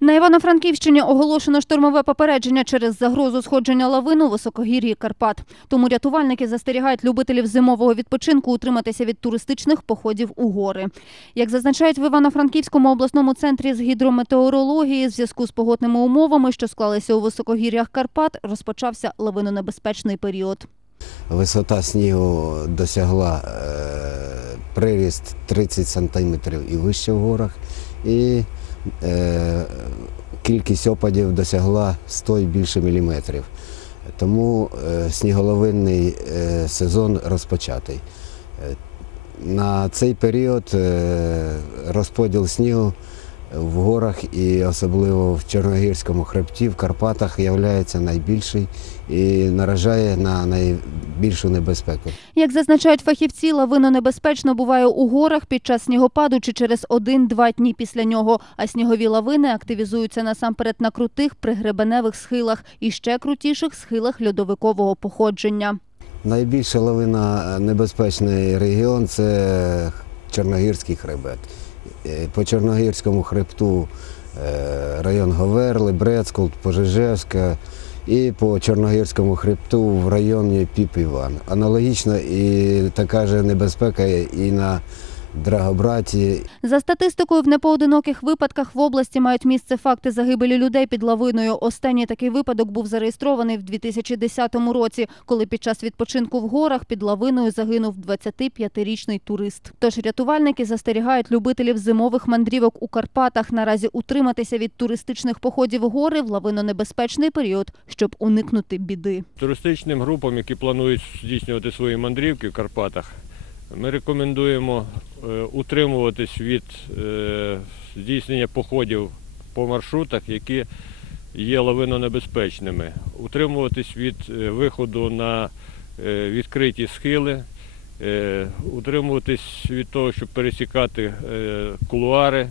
На Івано-Франківщині оголошено штурмове попередження через загрозу сходження лавин у високогір'ї Карпат. Тому рятувальники застерігають любителів зимового відпочинку утриматися від туристичних походів у гори. Як зазначають в Івано-Франківському обласному центрі з гідрометеорології, в зв'язку з погодними умовами, що склалися у високогір'ях Карпат, розпочався лавинонебезпечний період. Висота снігу досягла е, приріст 30 сантиметрів і вище в горах, і е, кількість опадів досягла 100 і більше міліметрів. Тому е, сніголовинний е, сезон розпочатий. Е, На цей період е, розподіл снігу в горах і особливо в Чорногірському хребті, в Карпатах є найбільший і наражає на найбільшу небезпеку. Як зазначають фахівці, лавинонебезпечно буває у горах під час снігопаду чи через один-два дні після нього. А снігові лавини активізуються насамперед на крутих пригребеневих схилах і ще крутіших схилах льодовикового походження. Найбільша лавина небезпечний регіон це Чорногірський хребет. Е, По Чорногірському хребту е, район Говерли, Брецколд, Пожежевська і по Чорногірському хребту в районі Піп-Іван. Аналогічно і така ж небезпека і на Драгобраті, За статистикою, в непоодиноких випадках в області мають місце факти загибелі людей під лавиною. Останній такий випадок був зареєстрований в 2010 році, коли під час відпочинку в горах під лавиною загинув 25-річний турист. Тож рятувальники застерігають любителів зимових мандрівок у Карпатах наразі утриматися від туристичних походів гори в лавинонебезпечний період, щоб уникнути біди. Туристичним групам, які планують здійснювати свої мандрівки в Карпатах, ми рекомендуємо утримуватись від е, здійснення походів по маршрутах, які є лавинонебезпечними, утримуватись від е, виходу на е, відкриті схили, е, утримуватись від того, щоб пересікати е, кулуари.